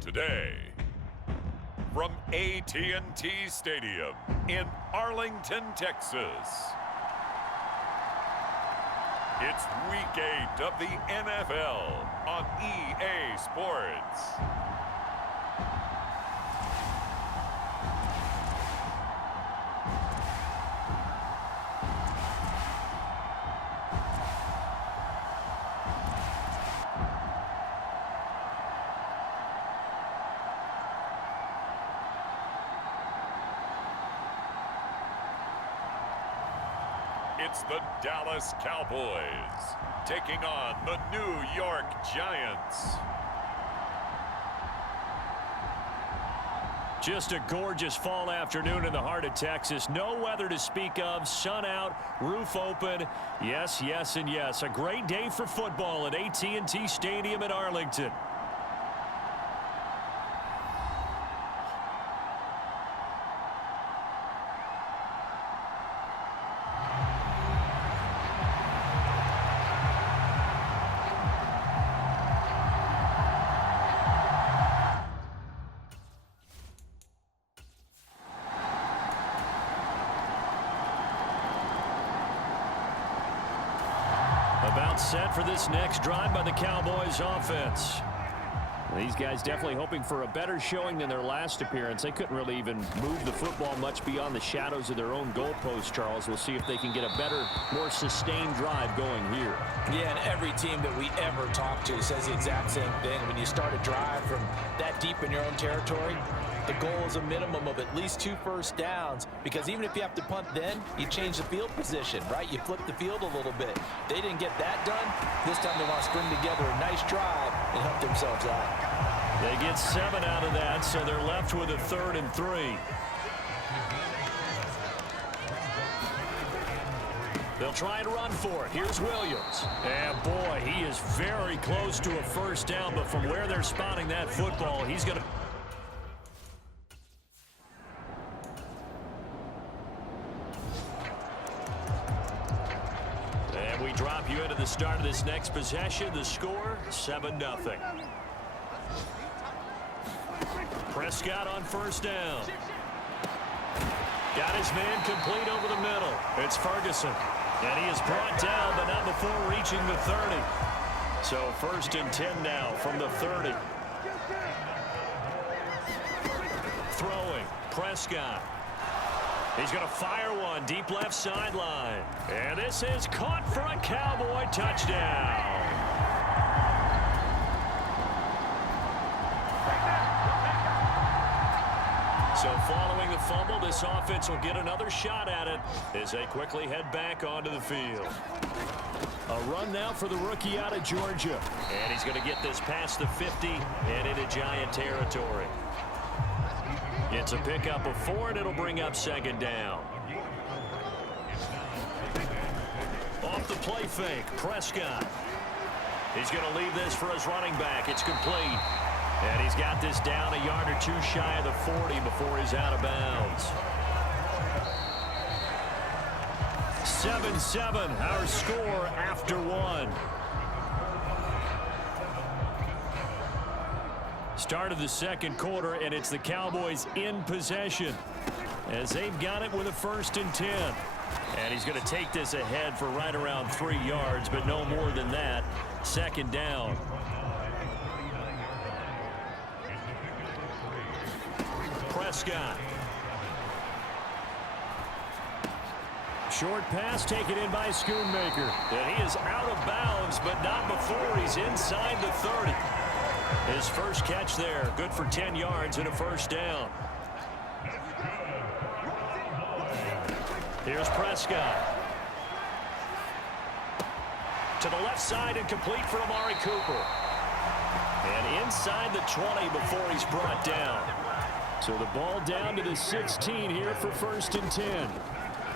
Today, from AT&T Stadium in Arlington, Texas, it's Week 8 of the NFL on EA Sports. It's the Dallas Cowboys taking on the New York Giants. Just a gorgeous fall afternoon in the heart of Texas. No weather to speak of. Sun out, roof open. Yes, yes, and yes. A great day for football at AT&T Stadium in Arlington. About set for this next drive by the Cowboys offense. These guys definitely hoping for a better showing than their last appearance. They couldn't really even move the football much beyond the shadows of their own goalpost, Charles. We'll see if they can get a better, more sustained drive going here. Yeah, and every team that we ever talk to says the exact same thing. When you start a drive from that deep in your own territory, the goal is a minimum of at least 2 first downs, because even if you have to punt then, you change the field position, right? You flip the field a little bit. They didn't get that done. This time they want to string together a nice drive and help themselves out. They get 7 out of that, so they're left with a 3rd and 3. They'll try and run for it. Here's Williams. And boy, he is very close to a first down, but from where they're spotting that football, he's going to... And we drop you into the start of this next possession. The score, 7-0. Prescott on first down. Got his man complete over the middle. It's Ferguson. And he is brought down, but not before reaching the 30. So 1st and 10 now from the 30. Throwing, Prescott. He's going to fire one deep left sideline. And this is caught for a Cowboy touchdown. So following the fumble, this offense will get another shot at it as they quickly head back onto the field. A run now for the rookie out of Georgia. And he's going to get this past the 50 and into Giant territory. It's a pickup of 4, and it'll bring up 2nd down. Off the play fake, Prescott. He's going to leave this for his running back. It's complete. And he's got this down a yard or 2 shy of the 40 before he's out of bounds. 7-7, our score after 1. Start of the 2nd quarter, and it's the Cowboys in possession as they've got it with a 1st and 10. And he's going to take this ahead for right around 3 yards, but no more than that. 2nd down. Prescott. Short pass taken in by Schoonmaker. And he is out of bounds, but not before he's inside the 30. His first catch there, good for 10 yards and a 1st down. Here's Prescott. To the left side and complete for Amari Cooper. And inside the 20 before he's brought down. So the ball down to the 16 here for 1st and 10.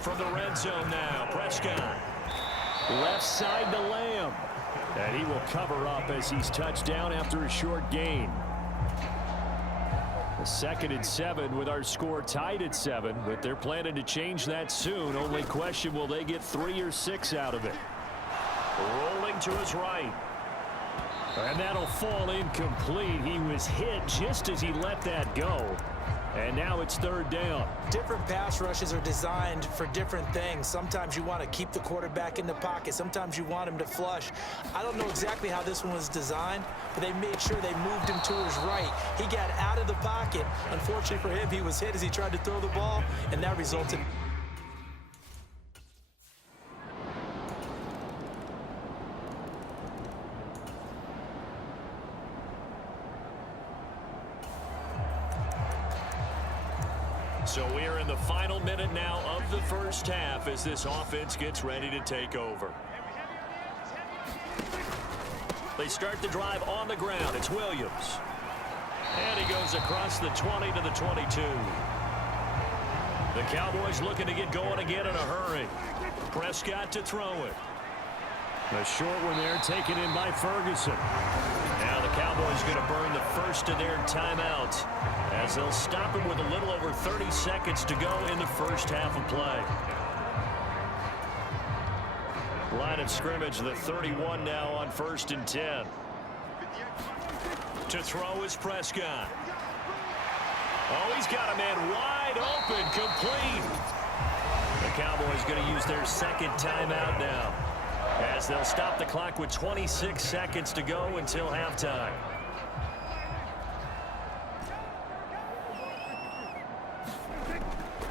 From the red zone now, Prescott. Left side to Lamb. And he will cover up as he's touched down after a short gain. A 2nd and 7 with our score tied at 7, but they're planning to change that soon. Only question, will they get 3 or 6 out of it? Rolling to his right. And that'll fall incomplete. He was hit just as he let that go. And now it's third down. Different pass rushes are designed for different things. Sometimes you want to keep the quarterback in the pocket. Sometimes you want him to flush. I don't know exactly how this one was designed, but they made sure they moved him to his right. He got out of the pocket. Unfortunately for him, he was hit as he tried to throw the ball, and that resulted. So we're in the final minute now of the first half as this offense gets ready to take over. They start the drive on the ground. It's Williams. And he goes across the 20 to the 22. The Cowboys looking to get going again in a hurry. Prescott to throw it. A short one there taken in by Ferguson. Now the Cowboys going to burn the first of their timeouts as they'll stop him with a little over 30 seconds to go in the first half of play. Line of scrimmage, the 31 now on 1st and 10. To throw is Prescott. Oh, he's got a man wide open, complete. The Cowboys going to use their second timeout now, as they'll stop the clock with 26 seconds to go until halftime.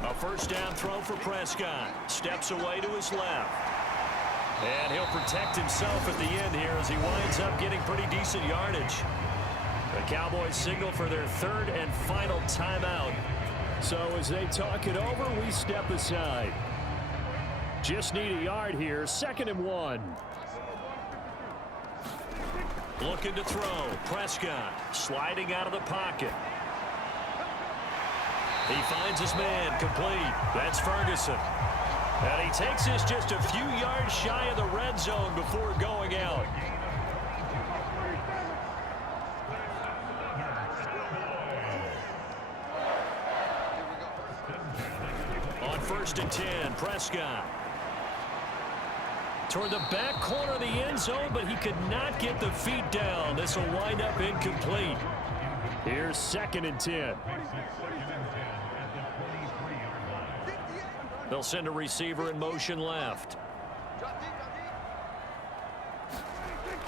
A first down throw for Prescott. Steps away to his left. And he'll protect himself at the end here as he winds up getting pretty decent yardage. The Cowboys signal for their third and final timeout. So as they talk it over, we step aside. Just need a yard here. 2nd and 1. Looking to throw. Prescott sliding out of the pocket. He finds his man, complete. That's Ferguson. And he takes this just a few yards shy of the red zone before going out. On 1st and 10, Prescott. Toward the back corner of the end zone, but he could not get the feet down. This will wind up incomplete. Here's 2nd and 10. They'll send a receiver in motion left.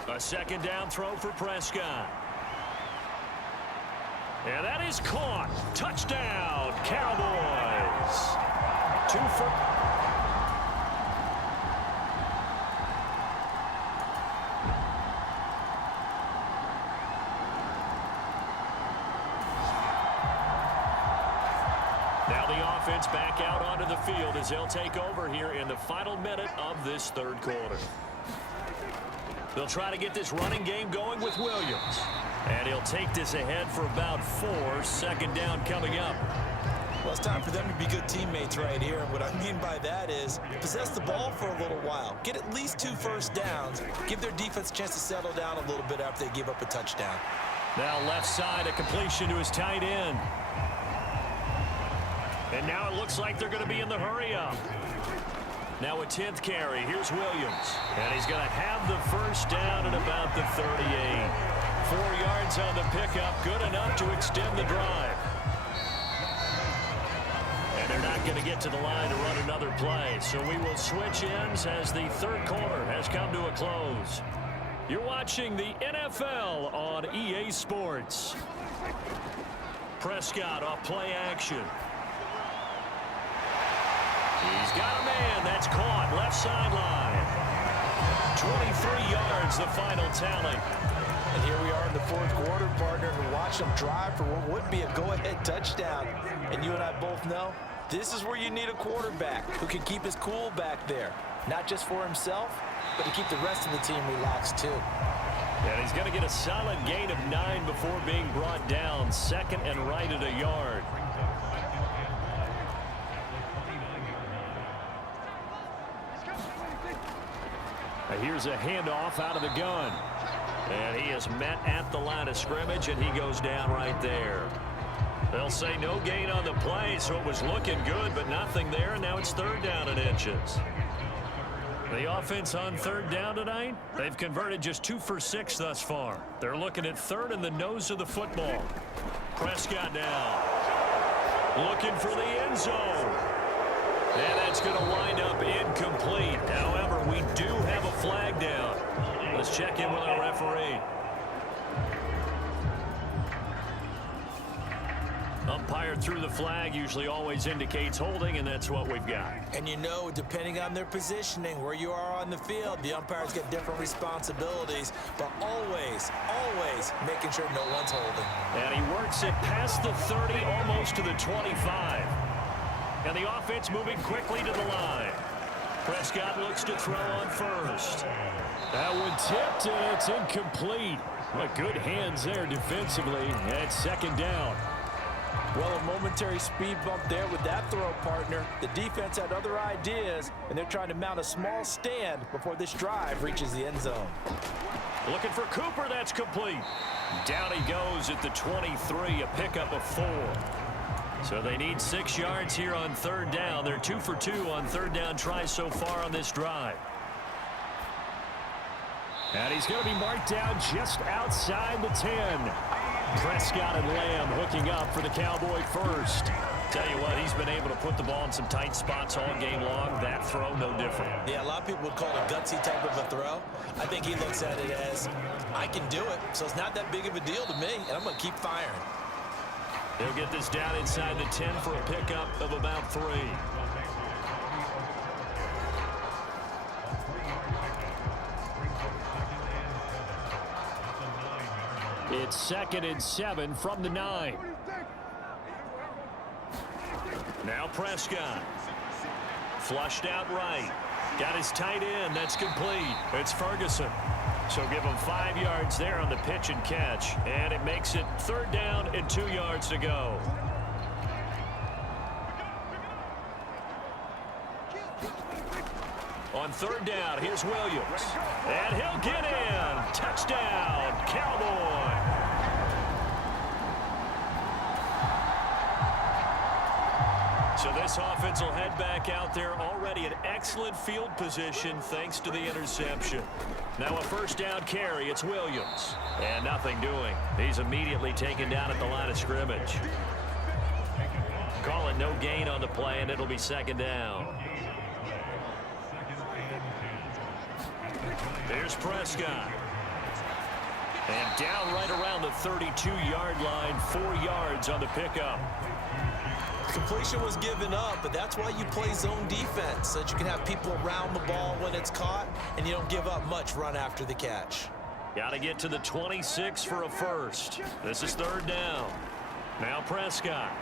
A second down throw for Prescott. And that is caught. Touchdown, Cowboys. 2 for... Now the offense back out onto the field as they'll take over here in the final minute of this third quarter. They'll try to get this running game going with Williams. And he'll take this ahead for about 4. 2nd down coming up. Well, it's time for them to be good teammates right here. And what I mean by that is possess the ball for a little while. Get at least 2 first downs. Give their defense a chance to settle down a little bit after they give up a touchdown. Now left side, a completion to his tight end. And now it looks like they're going to be in the hurry-up. Now a 10th carry. Here's Williams. And he's going to have the first down at about the 38. 4 yards on the pickup. Good enough to extend the drive. And they're not going to get to the line to run another play. So we will switch ends as the third quarter has come to a close. You're watching the NFL on EA Sports. Prescott off play action. He's got a man. That's caught. Left sideline. 23 yards, the final tally. And here we are in the fourth quarter, partner, and watch them drive for what would be a go-ahead touchdown. And you and I both know this is where you need a quarterback who can keep his cool back there. Not just for himself, but to keep the rest of the team relaxed too. And he's going to get a solid gain of 9 before being brought down. 2nd and right at a yard. Here's a handoff out of the gun. And he is met at the line of scrimmage, and he goes down right there. They'll say no gain on the play, so it was looking good, but nothing there, and now it's 3rd down and inches. The offense on third down tonight, they've converted just 2 for 6 thus far. They're looking at third in the nose of the football. Prescott now. Looking for the end zone. And that's going to wind up incomplete. However, we do have a flag down. Let's check in with our referee. Umpire threw the flag, usually always indicates holding, and that's what we've got. And you know, depending on their positioning, where you are on the field, the umpires get different responsibilities, but always, always making sure no one's holding. And he works it past the 30, almost to the 25. And the offense moving quickly to the line. Prescott looks to throw on first. That one tipped, and it's incomplete. But good hands there defensively, and second down. Well, a momentary speed bump there with that throw, partner. The defense had other ideas, and they're trying to mount a small stand before this drive reaches the end zone. Looking for Cooper, that's complete. Down he goes at the 23, a pickup of 4. So they need 6 yards here on third down. They're 2 for 2 on third down tries so far on this drive. And he's going to be marked down just outside the 10. Prescott and Lamb hooking up for the Cowboy first. Tell you what, he's been able to put the ball in some tight spots all game long. That throw, no different. Yeah, a lot of people would call it a gutsy type of a throw. I think he looks at it as, I can do it, so it's not that big of a deal to me, and I'm going to keep firing. They'll get this down inside the 10 for a pickup of about 3. It's 2nd and 7 from the 9. Now Prescott. Flushed out right. Got his tight end. That's complete. It's Ferguson. So give him 5 yards there on the pitch and catch. And it makes it third down and 2 yards to go. On third down, here's Williams. And he'll get in. Touchdown, Cowboy. So this offense will head back out there, already in excellent field position thanks to the interception. Now a first down carry. It's Williams. And nothing doing. He's immediately taken down at the line of scrimmage. Call it no gain on the play, and it'll be second down. Here's Prescott. And down right around the 32-yard line, 4 yards on the pickup. Completion was given up, but that's why you play zone defense, so that you can have people around the ball when it's caught, and you don't give up much run after the catch. Got to get to the 26 for a first. This is third down. Now Prescott.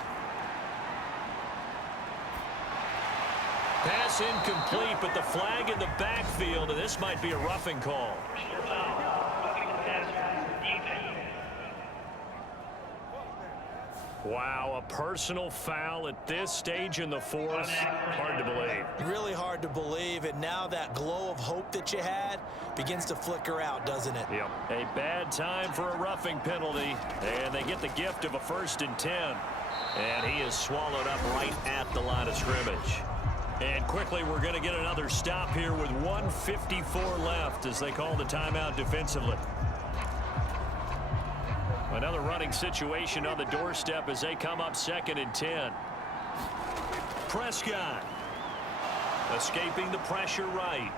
Pass incomplete, but the flag in the backfield, and this might be a roughing call. Wow, a personal foul at this stage in the fourth. Hard to believe. Really hard to believe, and now that glow of hope that you had begins to flicker out, doesn't it? Yep. A bad time for a roughing penalty, and they get the gift of a 1st and 10. And he is swallowed up right at the line of scrimmage. And quickly, we're going to get another stop here with 1:54 left as they call the timeout defensively. Another running situation on the doorstep as they come up 2nd and 10. Prescott escaping the pressure right.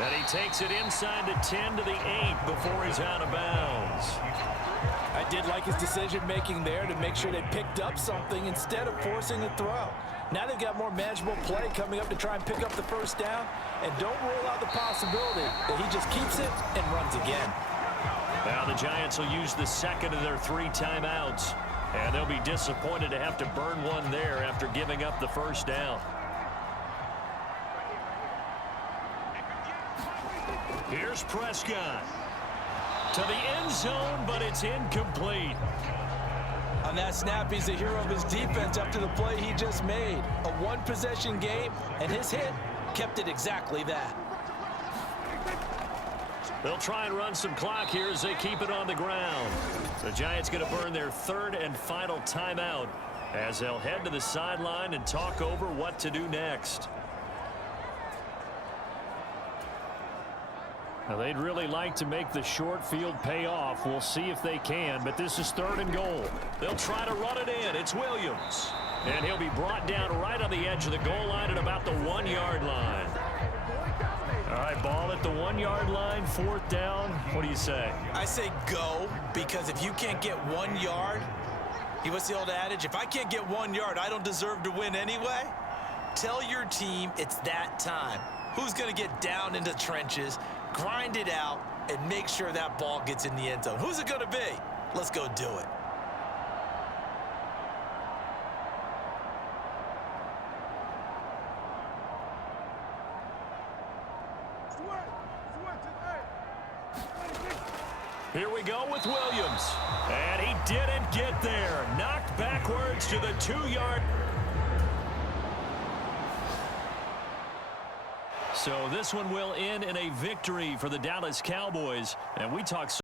And he takes it inside the 10 to the 8 before he's out of bounds. I did like his decision-making there to make sure they picked up something instead of forcing a throw. Now they've got more manageable play coming up to try and pick up the first down, and don't rule out the possibility that he just keeps it and runs again. Now the Giants will use the 2nd of their 3 timeouts, and they'll be disappointed to have to burn one there after giving up the first down. Here's Prescott. To the end zone, but it's incomplete. On that snap, he's the hero of his defense after the play he just made. A one-possession game, and his hit kept it exactly that. They'll try and run some clock here as they keep it on the ground. The Giants going to burn their 3rd and final timeout as they'll head to the sideline and talk over what to do next. Now, they'd really like to make the short field pay off. We'll see if they can, but this is 3rd and goal. They'll try to run it in. It's Williams. And he'll be brought down right on the edge of the goal line at about the 1-yard line. All right, ball at the 1-yard line, 4th down. What do you say? I say go, because if you can't get 1 yard, what's the old adage? If I can't get 1 yard, I don't deserve to win anyway. Tell your team it's that time. Who's going to get down into the trenches, grind it out, and make sure that ball gets in the end zone? Who's it going to be? Let's go do it. Here we go with Williams. And he didn't get there. Knocked backwards to the 2-yard. So this one will end in a victory for the Dallas Cowboys. And we talked